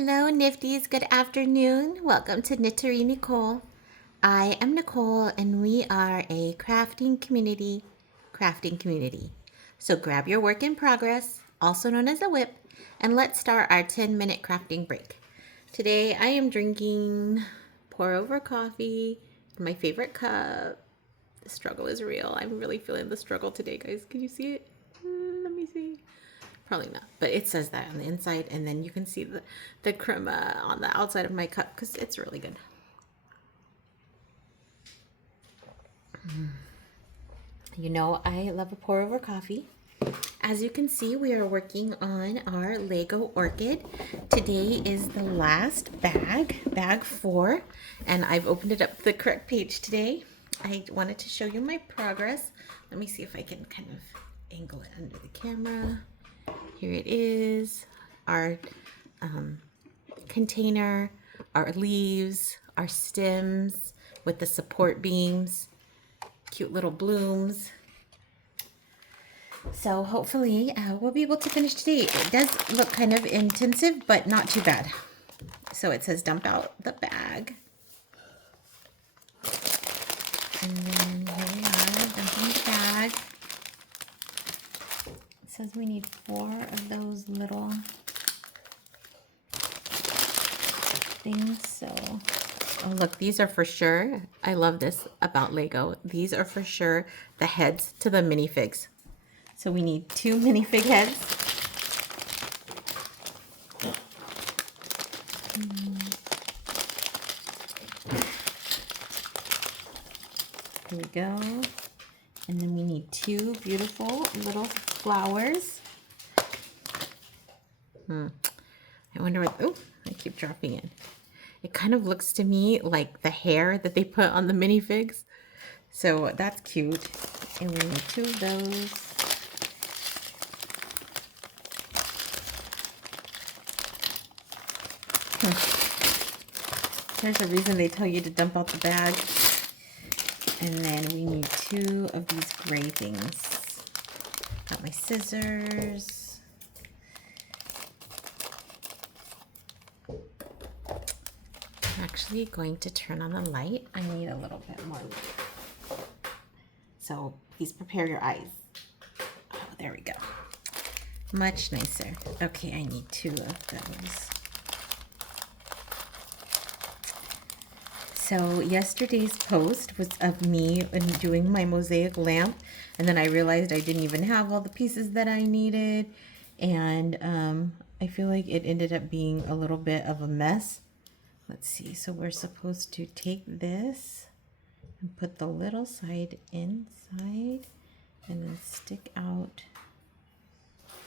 Hello, Nifties. Good afternoon. Welcome to Knittery Nicole. I am Nicole, and we are a crafting community. So grab your work in progress, also known as a whip, and let's start our 10-minute crafting break. Today, I am drinking pour over coffee in my favorite cup. The struggle is real. I'm really feeling the struggle today, guys. Can you see it? Let me see. Probably not, but it says that on the inside, and then you can see the crema on the outside of my cup because it's really good. You know, I love a pour over coffee. As you can see, we are working on our Lego Orchid. Today is the last bag 4, and I've opened it up the correct page today. I wanted to show you my progress. Let me see if I can kind of angle it under the camera. Here it is, our container, our leaves, our stems with the support beams, cute little blooms. So hopefully we'll be able to finish today. It does look kind of intensive, but not too bad. So it says dump out the bag. And then here we are, dumping the bag. It says we need 4 of those little things. So, oh look, these are for sure. I love this about Lego. These are for sure the heads to the minifigs. So we need 2 minifig heads. Here we go. And then we need 2 beautiful little flowers. I wonder what, oh, I keep dropping it. It kind of looks to me like the hair that they put on the minifigs. So that's cute. And we need 2 of those. There's a reason they tell you to dump out the bag. And then we need 2 of these gray things. Got my scissors. I'm actually going to turn on the light. I need a little bit more light. So please prepare your eyes. Oh, there we go. Much nicer. Okay, I need 2 of those. So yesterday's post was of me doing my mosaic lamp, and then I realized I didn't even have all the pieces that I needed, and I feel like it ended up being a little bit of a mess. Let's see, so we're supposed to take this and put the little side inside and then stick out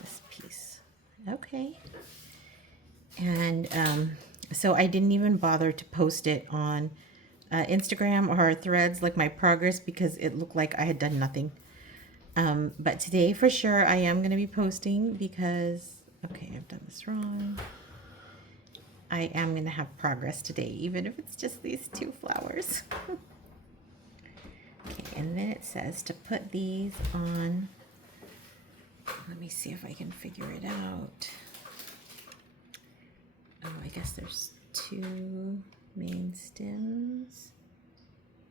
this piece. Okay. And so I didn't even bother to post it on Instagram or Threads like my progress because it looked like I had done nothing. But today for sure I am going to be posting because, okay, I've done this wrong. I am going to have progress today, even if it's just these 2 flowers. Okay, and then it says to put these on, let me see if I can figure it out. Oh, I guess there's 2 main stems.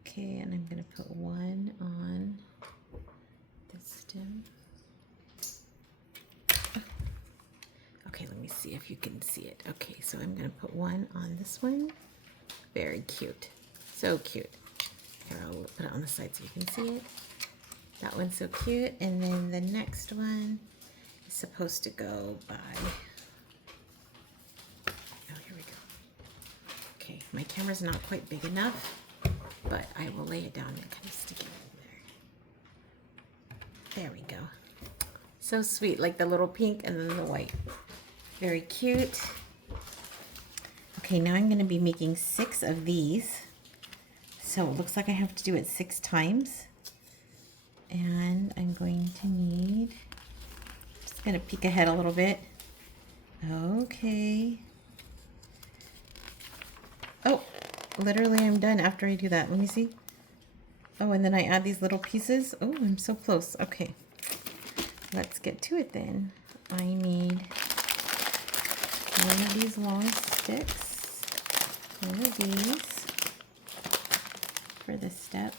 Okay, and I'm going to put 1 on this stem. Okay, let me see if you can see it. Okay, so I'm going to put 1 on this one. Very cute. So cute. Here, I'll put it on the side so you can see it. That one's so cute. And then the next one is supposed to go by... Okay, my camera's not quite big enough, but I will lay it down and kind of stick it in there. There we go. So sweet, like the little pink and then the white. Very cute. Okay, now I'm going to be making 6 of these. So it looks like I have to do it 6 times. And I'm going to need, just going to peek ahead a little bit. Okay. Oh, literally I'm done after I do that. Let me see. Oh, and then I add these little pieces. Oh, I'm so close. Okay. Let's get to it then. I need 1 of these long sticks. One of these for this step.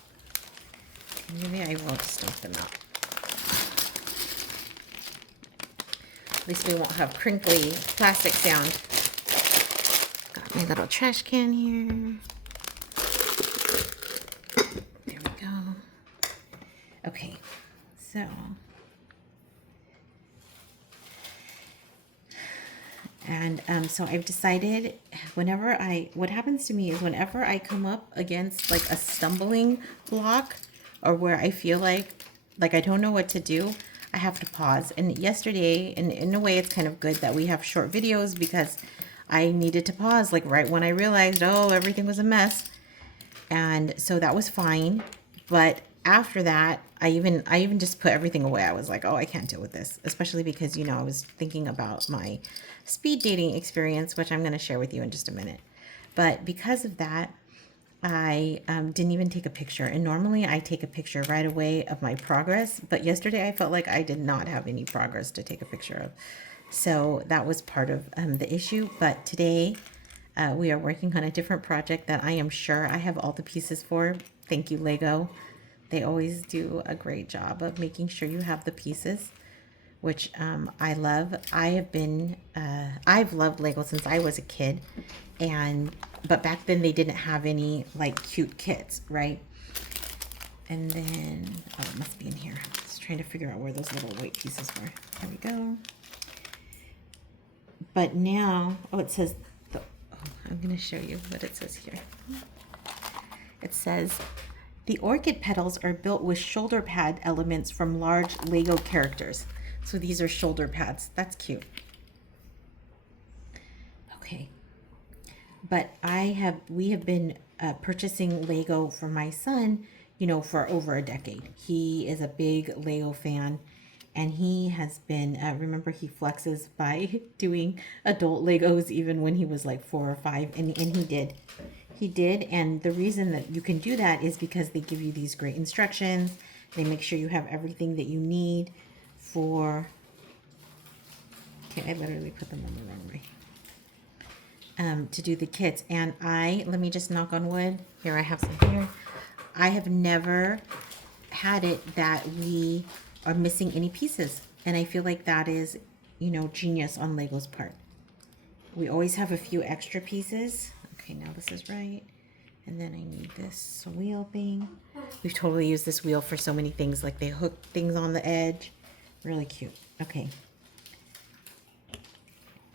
Maybe I won't stick them out. At least we won't have crinkly plastic sound. Got my little trash can here. There we go. Okay, so so I've decided what happens to me is whenever I come up against like a stumbling block or where I feel like I don't know what to do, I have to pause. And yesterday, and in a way it's kind of good that we have short videos because I needed to pause like right when I realized, oh, everything was a mess. And so that was fine. But after that, I even just put everything away. I was like, oh, I can't deal with this, especially because, you know, I was thinking about my speed dating experience, which I'm going to share with you in just a minute. But because of that, I didn't even take a picture. And normally I take a picture right away of my progress. But yesterday I felt like I did not have any progress to take a picture of. So that was part of the issue. But today we are working on a different project that I am sure I have all the pieces for. Thank you, Lego. They always do a great job of making sure you have the pieces, which I love. I've loved Lego since I was a kid, but back then they didn't have any like cute kits, right? And then, oh, it must be in here. I was trying to figure out where those little white pieces were. There we go. But now, oh, it says, I'm going to show you what it says here. It says, the orchid petals are built with shoulder pad elements from large Lego characters. So these are shoulder pads. That's cute. Okay. But we have been purchasing Lego for my son, you know, for over a decade. He is a big Lego fan, and he has been, remember, he flexes by doing adult Legos even when he was like 4 or 5, and he did. He did, and the reason that you can do that is because they give you these great instructions. They make sure you have everything that you need for, okay, I literally put them on the wrong way, to do the kits. And let me just knock on wood. Here, I have some here. I have never had it that we are missing any pieces. And I feel like that is, you know, genius on Lego's part. We always have a few extra pieces. Okay, now this is right. And then I need this wheel thing. We've totally used this wheel for so many things. Like they hook things on the edge. Really cute. Okay.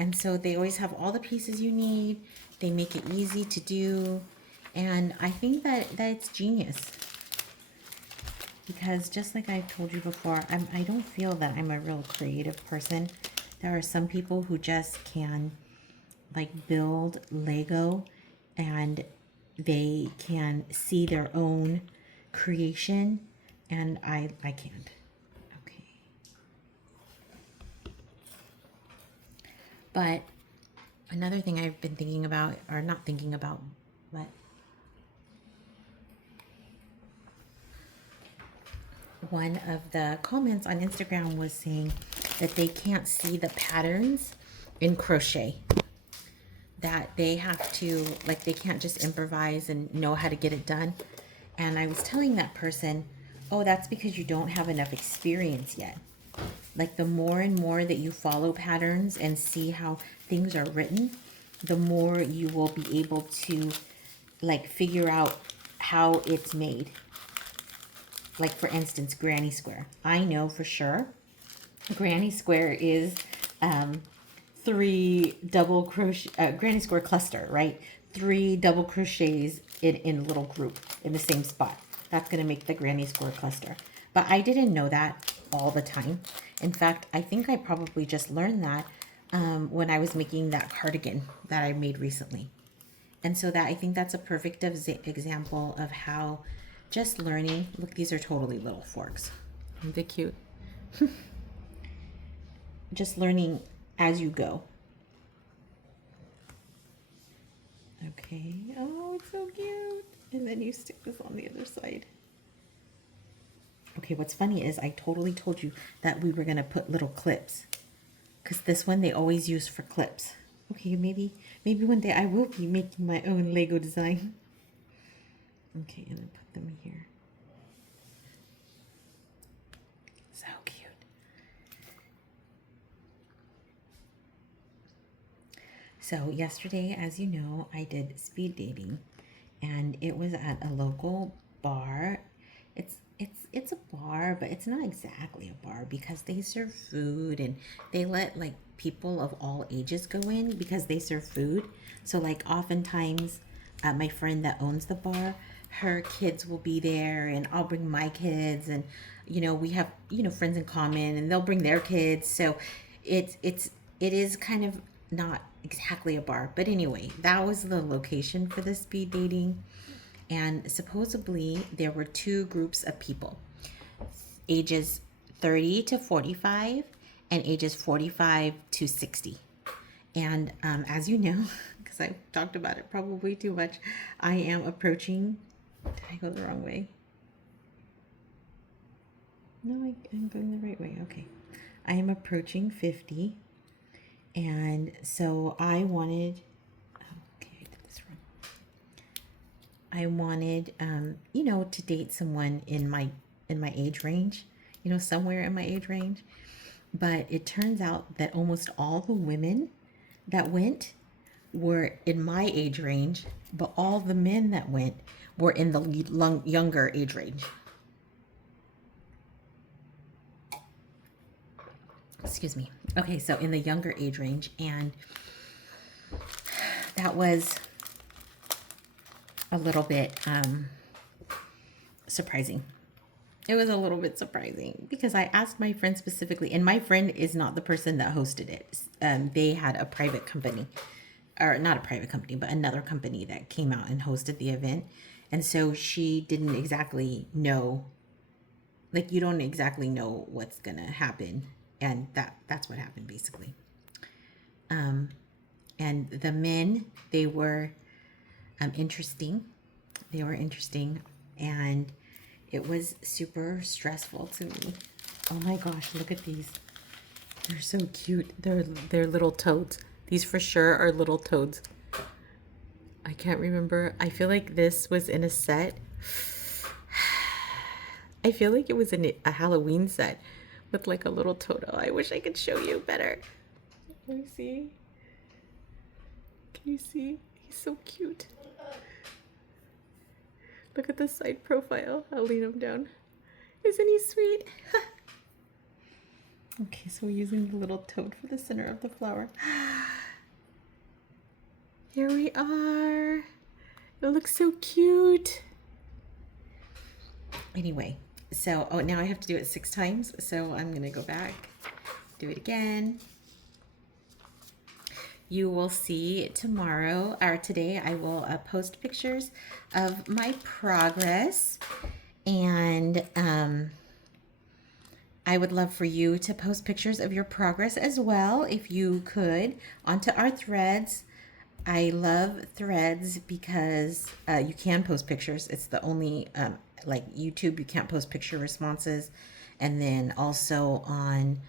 And so they always have all the pieces you need. They make it easy to do. And I think that it's genius. Because just like I've told you before, I don't feel that I'm a real creative person. There are some people who just can like build Lego and they can see their own creation, and I can't. Okay. But another thing I've been thinking about, or not thinking about, but one of the comments on Instagram was saying that they can't see the patterns in crochet. That they have to, like, they can't just improvise and know how to get it done. And I was telling that person, oh, that's because you don't have enough experience yet. Like, the more and more that you follow patterns and see how things are written, the more you will be able to, like, figure out how it's made. Like, for instance, granny square. I know for sure granny square is 3 double crochet, granny square cluster, right? 3 double crochets in a little group in the same spot. That's going to make the granny square cluster. But I didn't know that all the time. In fact, I think I probably just learned that when I was making that cardigan that I made recently. And so I think that's a perfect example of how just learning, look, these are totally little forks. Aren't they cute? Just learning as you go. Okay. Oh, it's so cute. And then you stick this on the other side. Okay, what's funny is I totally told you that we were going to put little clips. Because this one they always use for clips. Okay, maybe one day I will be making my own Lego design. Okay, and then put them here. So cute. So yesterday, as you know, I did speed dating, and it was at a local bar. It's a bar, but it's not exactly a bar because they serve food and they let like people of all ages go in because they serve food. So like oftentimes, my friend that owns the bar, her kids will be there, and I'll bring my kids, and we have friends in common, and they'll bring their kids. So it is kind of not exactly a bar, but anyway, that was the location for the speed dating. And supposedly there were two groups of people, ages 30 to 45 and ages 45 to 60. And as you know, because I've talked about it probably too much, I am approaching. Did I go the wrong way? No, I'm going the right way. Okay. I am approaching 50. And so I wanted, okay, I did this wrong. I wanted, to date someone in my age range, somewhere in my age range. But it turns out that almost all the women that went were in my age range, but all the men that went were in the younger age range. Excuse me. Okay, so in the younger age range, and that was a little bit surprising. It was a little bit surprising because I asked my friend specifically, and my friend is not the person that hosted it. They had a private company, or not a private company, but another company that came out and hosted the event. And so she didn't exactly know, like you don't exactly know what's going to happen. And that's what happened basically. And the men, they were interesting. They were interesting, and it was super stressful to me. Oh my gosh, look at these. They're so cute. They're little toads. These for sure are little toads. I can't remember. I feel like this was in a set. I feel like it was in a Halloween set with like a little Toto. I wish I could show you better. Let me see. Can you see? He's so cute. Look at the side profile. I'll lean him down. Isn't he sweet? Okay, so we're using the little toad for the center of the flower. Here we are. It looks so cute. Anyway, so, now I have to do it 6 times. So I'm going to go back, do it again. You will see tomorrow, or today, I will post pictures of my progress. And I would love for you to post pictures of your progress as well, if you could, onto our threads. I love threads because you can post pictures. It's the only, like YouTube, you can't post picture responses. And then also on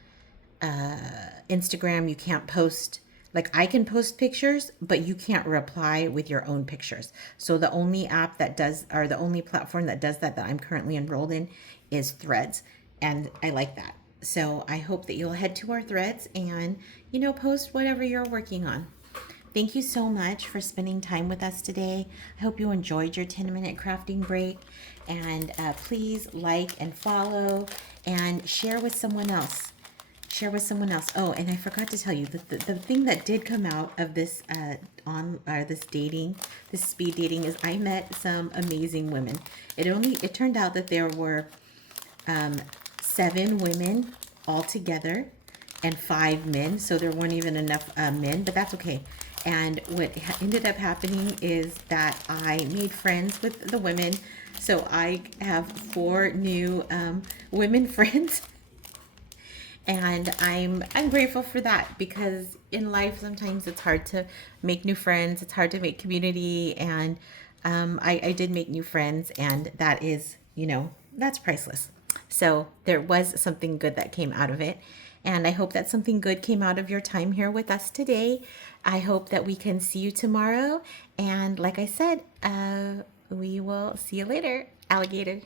Instagram, you can't post, like I can post pictures, but you can't reply with your own pictures. So the only app that does, or the only platform that does that I'm currently enrolled in, is Threads. And I like that. So I hope that you'll head to our threads and, post whatever you're working on. Thank you so much for spending time with us today. I hope you enjoyed your 10-minute crafting break. And please like and follow and share with someone else. Share with someone else. Oh, and I forgot to tell you that the thing that did come out of this this speed dating, is I met some amazing women. It turned out that there were 7 women altogether and 5 men, so there weren't even enough men, but that's okay. And what ended up happening is that I made friends with the women, so I have 4 new women friends. And I'm grateful for that, because in life sometimes it's hard to make new friends, it's hard to make community, and I did make new friends, and that is, that's priceless. So there was something good that came out of it. And I hope that something good came out of your time here with us today. I hope that we can see you tomorrow. And like I said, we will see you later, alligator.